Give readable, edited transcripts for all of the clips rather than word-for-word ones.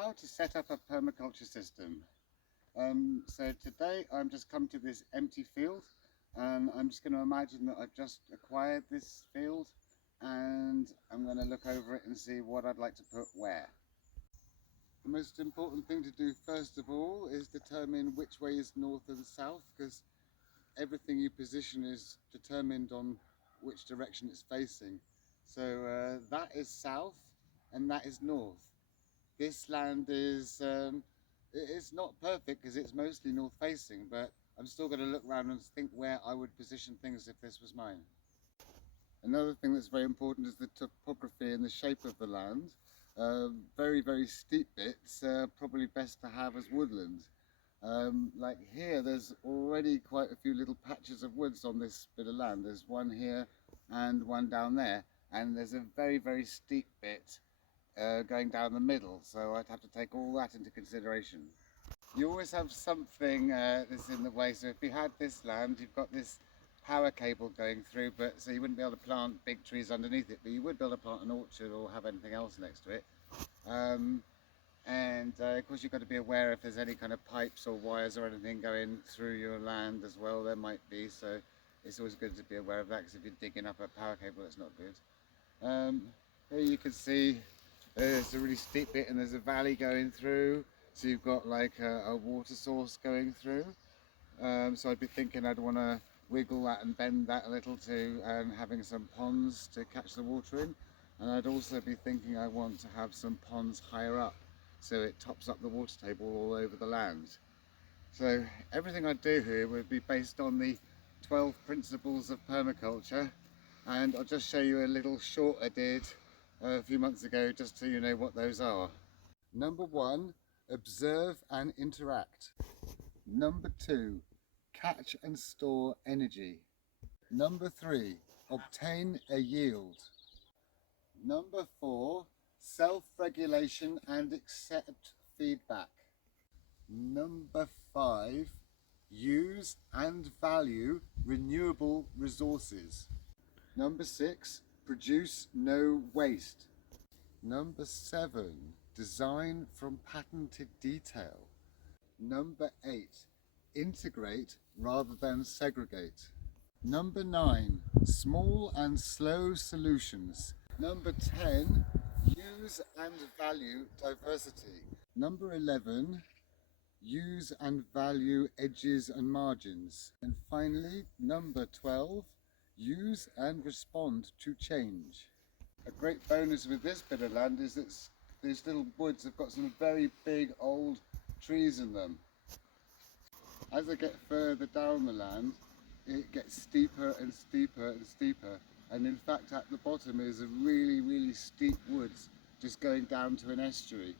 how to set up a permaculture system. So today I'm just come to this empty field, and I'm just going to imagine that I've just acquired this field, and I'm going to look over it and see what I'd like to put where. The most important thing to do first of all is determine which way is north and south, because everything you position is determined on which direction it's facing. So that is south and that is north. This land is it's not perfect because it's mostly north facing, but I'm still going to look around and think where I would position things if this was mine. Another thing that's very important is the topography and the shape of the land. Very steep bits probably best to have as woodland. Like here, there's already quite a few little patches of woods on this bit of land. There's one here and one down there, and there's a very steep bit going down the middle, so I'd have to take all that into consideration. You always have something that's in the way, so if you had this land, you've got this power cable going through, but so you wouldn't be able to plant big trees underneath it, but you would be able to plant an orchard or have anything else next to it. And of course you've got to be aware if there's any kind of pipes or wires or anything going through your land as well. There might be, so it's always good to be aware of that, because if you're digging up a power cable, it's not good. Here you can see there's a really steep bit and there's a valley going through, so you've got like a water source going through. So I'd be thinking I'd want to wiggle that and bend that a little to having some ponds to catch the water in, and I'd also be thinking I want to have some ponds higher up, so it tops up the water table all over the land. So everything I do here would be based on the 12 principles of permaculture, and I'll just show you a little short I did a few months ago just so you know what those are. Number 1, observe and interact. Number 2, catch and store energy. Number 3, obtain a yield. Number 4, self-regulation and accept feedback. Number 5, use and value renewable resources. Number 6, produce no waste. Number 7, design from patented detail. Number 8, integrate rather than segregate. Number 9, small and slow solutions. Number 10, use and value diversity. Number 11, use and value edges and margins. And finally, number 12, use and respond to change. A great bonus with this bit of land is that these little woods have got some very big old trees in them. As I get further down the land, it gets steeper and steeper and steeper, and in fact at the bottom is a really steep woods just going down to an estuary.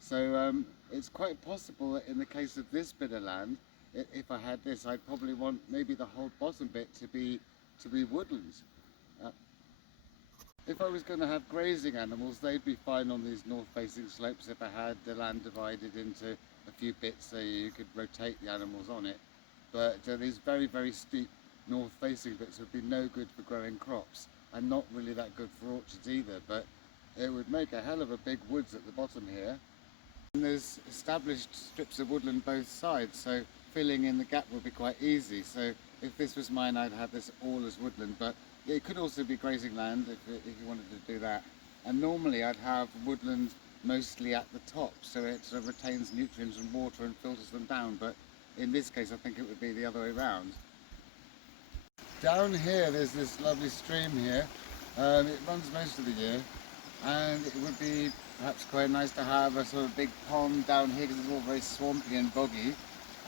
So it's quite possible that in the case of this bit of land, if I had this, I'd probably want maybe the whole bottom bit to be woodland. If I was going to have grazing animals, they'd be fine on these north-facing slopes if I had the land divided into a few bits so you could rotate the animals on it. But these very steep north-facing bits would be no good for growing crops, and not really that good for orchards either, but it would make a hell of a big woods at the bottom here. And there's established strips of woodland both sides, so filling in the gap would be quite easy. So if this was mine, I'd have this all as woodland, but it could also be grazing land if you wanted to do that. And normally I'd have woodland mostly at the top, so it sort of retains nutrients and water and filters them down, but in this case I think it would be the other way around. Down here there's this lovely stream here. It runs most of the year, and it would be perhaps quite nice to have a sort of big pond down here because it's all very swampy and boggy,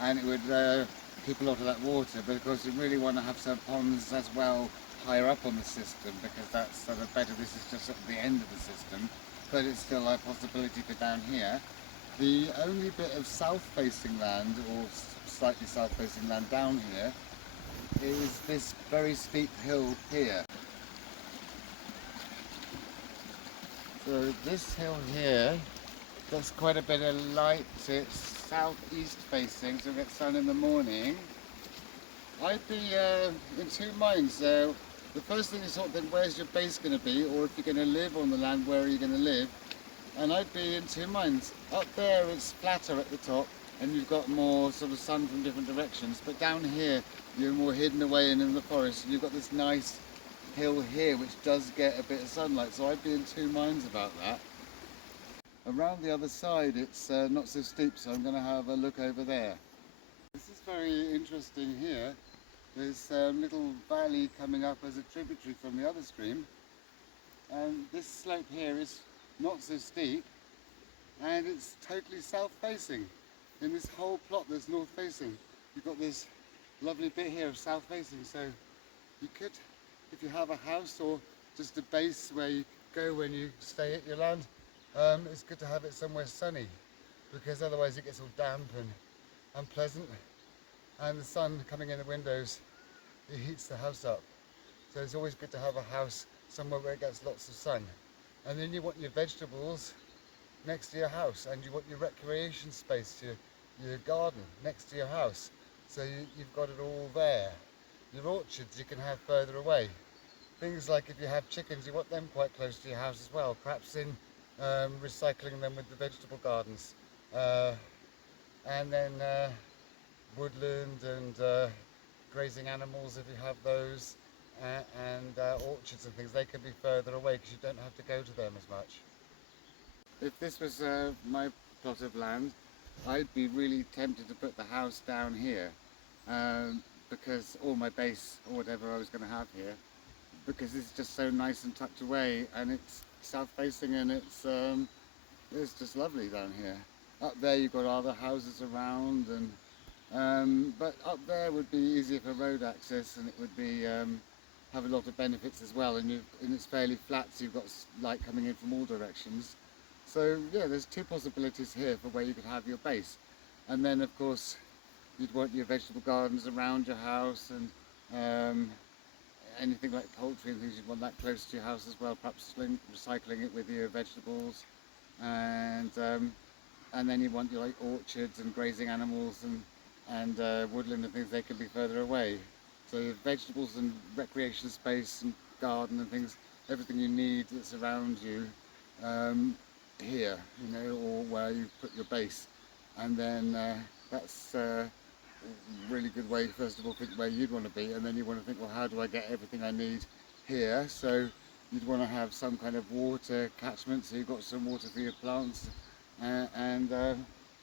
and it would keep a lot of that water. But of course you really want to have some ponds as well higher up on the system, because that's sort of better. This is just at the end of the system, but it's still a possibility for down here. The only bit of south-facing land, or slightly south-facing land down here, is this very steep hill here. So this hill here gets quite a bit of light. It's southeast facing, so we get sun in the morning. I'd be in two minds. The first thing is sort of then where's your base going to be, or if you're going to live on the land, where are you going to live? and I'd be in two minds. Up there it's flatter at the top and you've got more sort of sun from different directions, but down here you're more hidden away and in the forest, and you've got this nice hill here which does get a bit of sunlight, so I'd be in two minds about that. Around the other side it's not so steep, so I'm going to have a look over there. This is very interesting here. There's a little valley coming up as a tributary from the other stream, and this slope here is not so steep and it's totally south-facing. In this whole plot there's north-facing. You've got this lovely bit here of south-facing, so you could, if you have a house or just a base where you go when you stay at your land, it's good to have it somewhere sunny, because otherwise it gets all damp and unpleasant, and the sun coming in the windows, it heats the house up. So it's always good to have a house somewhere where it gets lots of sun. And then you want your vegetables next to your house, and you want your recreation space, your garden next to your house. So you've got it all there. Your orchards you can have further away. Things like if you have chickens, you want them quite close to your house as well, perhaps in recycling them with the vegetable gardens. And then woodland and grazing animals if you have those, and orchards and things, they can be further away because you don't have to go to them as much. If this was my plot of land, I'd be really tempted to put the house down here, because, or my base or whatever I was going to have here, because this is just so nice and tucked away, and it's south facing, and it's just lovely down here. Up there you've got other houses around, and but up there would be easier for road access, and it would be have a lot of benefits as well, and it's fairly flat, so you've got light coming in from all directions. So yeah, there's two possibilities here for where you could have your base. And then of course you'd want your vegetable gardens around your house, and anything like poultry and things, you'd want that close to your house as well, perhaps recycling it with your vegetables. And then you want your like orchards and grazing animals and woodland and things, they can be further away. So your vegetables and recreation space and garden and things, everything you need that's around you here, you know, or where you put your base. And then that's a really good way, first of all, think where you'd want to be, and then you want to think, well, how do I get everything I need here? So you'd want to have some kind of water catchment, so you've got some water for your plants, and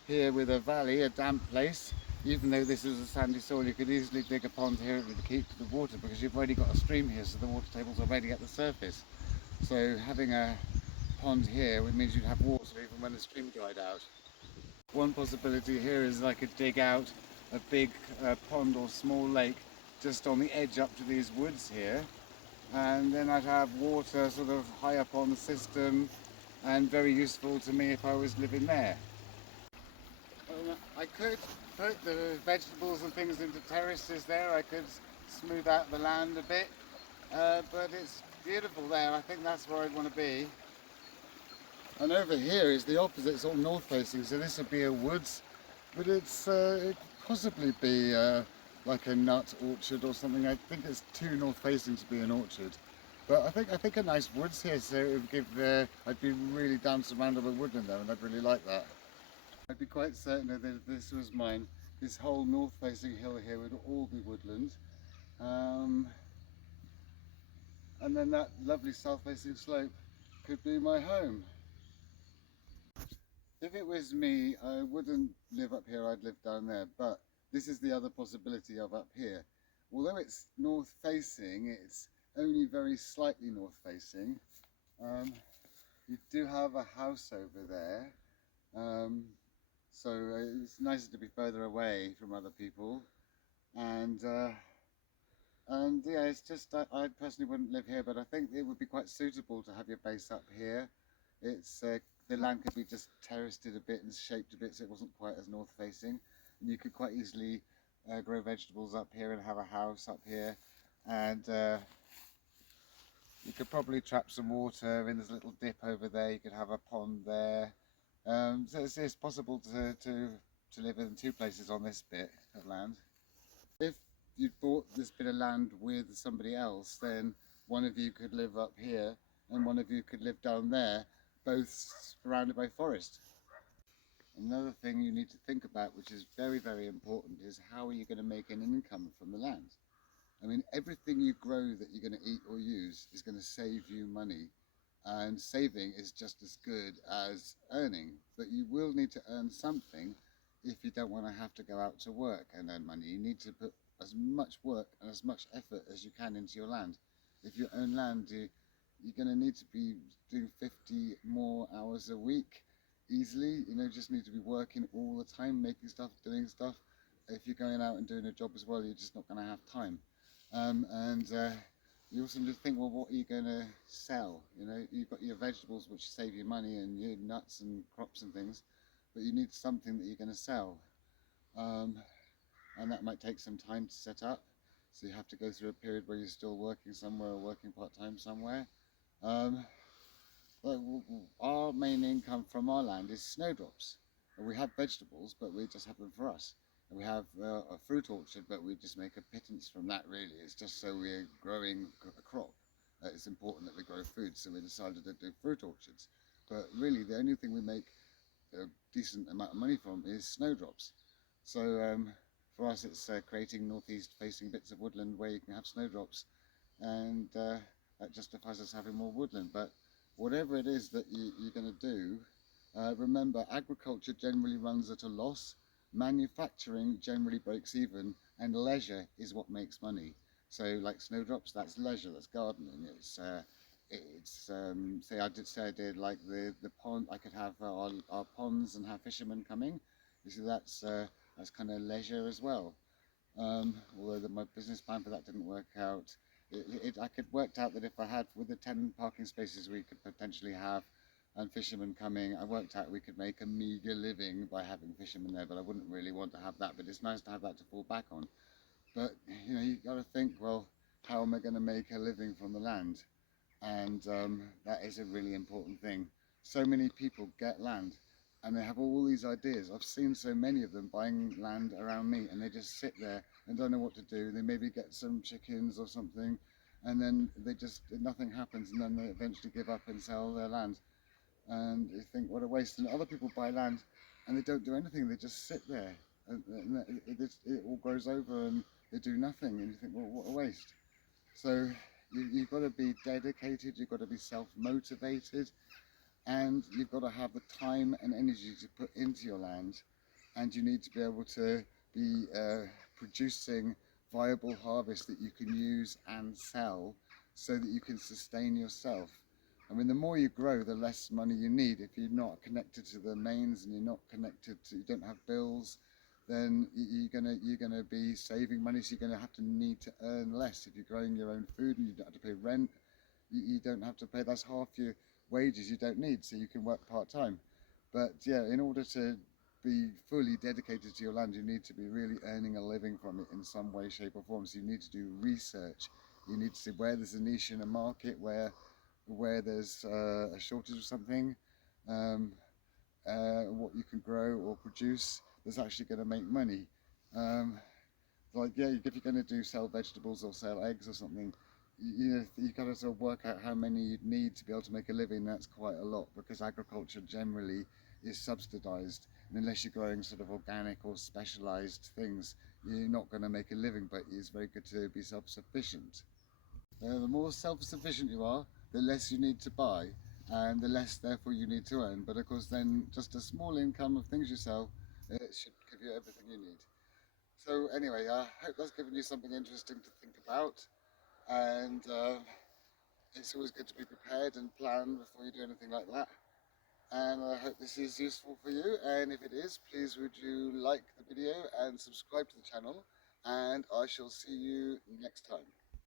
here with a valley, a damp place, even though this is a sandy soil, you could easily dig a pond here to keep the water, because you've already got a stream here, so the water table's already at the surface. So having a pond here, which means you'd have water even when the stream dried out. One possibility here is I could dig out a big pond or small lake just on the edge up to these woods here, and then I'd have water sort of high up on the system, and very useful to me if I was living there. I could put the vegetables and things into terraces there, I could smooth out the land a bit, but it's beautiful there. I think that's where I'd want to be. And over here is the opposite, it's all north facing, so this would be a woods, but it could possibly be like a nut orchard or something. I think it's too north facing to be an orchard. But I think a nice woods here, so it would give I'd be really down surrounded by woodland there, and I'd really like that. I'd be quite certain that if this was mine, this whole north facing hill here would all be woodland. And then that lovely south facing slope could be my home. If it was me, I wouldn't live up here, I'd live down there, but this is the other possibility of up here. Although it's north facing, it's only very slightly north facing. You do have a house over there, so it's nicer to be further away from other people. And yeah, it's just, I personally wouldn't live here, but I think it would be quite suitable to have your base up here. It's the land could be just terraced it a bit and shaped a bit so it wasn't quite as north facing, and you could quite easily grow vegetables up here and have a house up here, and you could probably trap some water in this little dip over there. You could have a pond there, so it's possible to live in two places on this bit of land. If you'd bought this bit of land with somebody else, then one of you could live up here and one of you could live down there. both surrounded by forest. Another thing you need to think about, which is very, very important, is how are you going to make an income from the land? I mean, everything you grow that you're going to eat or use is going to save you money. And saving is just as good as earning. But you will need to earn something if you don't want to have to go out to work and earn money. You need to put as much work and as much effort as you can into your land. If you own land, you're going to need to be doing 50 more hours a week easily. You know, just need to be working all the time, making stuff, doing stuff. If you're going out and doing a job as well, you're just not going to have time. And you also need to think, well, what are you going to sell? You know, you've got your vegetables, which save you money, and your nuts and crops and things, but you need something that you're going to sell. And that might take some time to set up. So you have to go through a period where you're still working somewhere or working part-time somewhere. Our main income from our land is snowdrops. We have vegetables, but we just have them for us. And we have a fruit orchard, but we just make a pittance from that, really. It's just so we're growing a crop. It's important that we grow food, so we decided to do fruit orchards. But really, the only thing we make a decent amount of money from is snowdrops. So for us, it's creating northeast facing bits of woodland where you can have snowdrops, and that justifies us having more woodland. But whatever it is that you're going to do, remember, agriculture generally runs at a loss, manufacturing generally breaks even, and leisure is what makes money. So like snowdrops, that's leisure, that's gardening. Say I did like the pond. I could have our ponds and have fishermen coming. You see, that's kind of leisure as well. Although my business plan for that didn't work out. I could worked out that if I had, with the 10 parking spaces we could potentially have and fishermen coming, I worked out we could make a meager living by having fishermen there, but I wouldn't really want to have that. But it's nice to have that to fall back on. But you know, you've got to think, well, how am I going to make a living from the land? And that is a really important thing. So many people get land and they have all these ideas. I've seen so many of them buying land around me, and they just sit there and don't know what to do. They maybe get some chickens or something, and then nothing happens, and then they eventually give up and sell their land. And you think, what a waste. And other people buy land and they don't do anything, they just sit there, and it all grows over and they do nothing, and you think, well, what a waste. So you've got to be dedicated, you've got to be self-motivated, and you've got to have the time and energy to put into your land, and you need to be able to be producing viable harvest that you can use and sell so that you can sustain yourself. I mean, the more you grow, the less money you need. If you're not connected to the mains and you don't have bills, then you're gonna be saving money. So you're gonna have to need to earn less. If you're growing your own food and you don't have to pay rent, you don't have to pay. That's half your wages you don't need. So you can work part-time. But yeah, in order to be fully dedicated to your land, you need to be really earning a living from it in some way, shape or form. So you need to do research. You need to see where there's a niche in a market, where there's a shortage of something, what you can grow or produce that's actually going to make money. Like, yeah, if you're going to sell vegetables or sell eggs or something, you got to sort of work out how many you'd need to be able to make a living. That's quite a lot, because agriculture generally is subsidized, and unless you're growing sort of organic or specialized things, you're not going to make a living. But it's very good to be self-sufficient. The more self-sufficient you are, the less you need to buy, and the less therefore you need to earn. But of course, then just a small income of things you sell, it should give you everything you need. So anyway, I hope that's given you something interesting to think about, and it's always good to be prepared and plan before you do anything like that. And I hope this is useful for you, and if it is, please would you like the video and subscribe to the channel, and I shall see you next time.